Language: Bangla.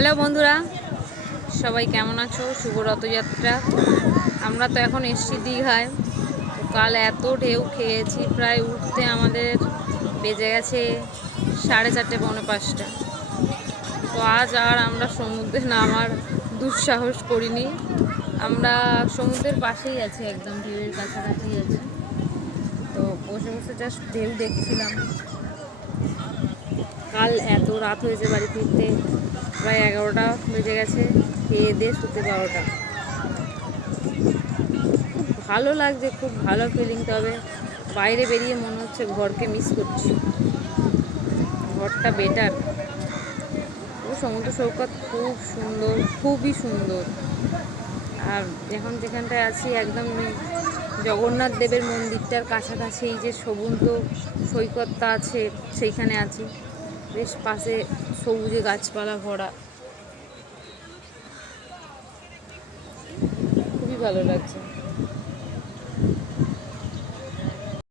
হ্যালো বন্ধুরা, সবাই কেমন আছো? শুভ রথযাত্রা। আমরা তো এখন এসছি দীঘায়। তো কাল এত ঢেউ খেয়েছি, প্রায় উঠতে আমাদের বেজে গেছে 4:30 পৌনে 5টা। তো আজ আর আমরা সমুদ্রে নামার দুঃসাহস করিনি। আমরা সমুদ্রের পাশেই আছি, একদম ঢেউয়ের কাছাকাছি আছি। তো বসে বসে জাস্ট ঢেউ দেখছিলাম। কাল এত রাত হয়েছে বাড়ি ফিরতে, প্রায় 11টা বেজে গেছে। খেয়ে দিয়ে শুতে 12টা। ভালো লাগছে, খুব ভালো ফিলিং। তবে বাইরে বেরিয়ে মনে হচ্ছে ঘরকে মিস করছি। ঘরটা বেটার। ও সমুদ্র সৈকত খুব সুন্দর, খুবই সুন্দর। আর এখন যেখানটায় আছি একদম জগন্নাথ দেবের মন্দিরটার কাছাকাছি এই যে সমুদ্র সৈকতটা আছে, সেইখানে আছি। বেশ পাশে সবুজে গাছপালা ভরা, খুবই ভালো লাগছে।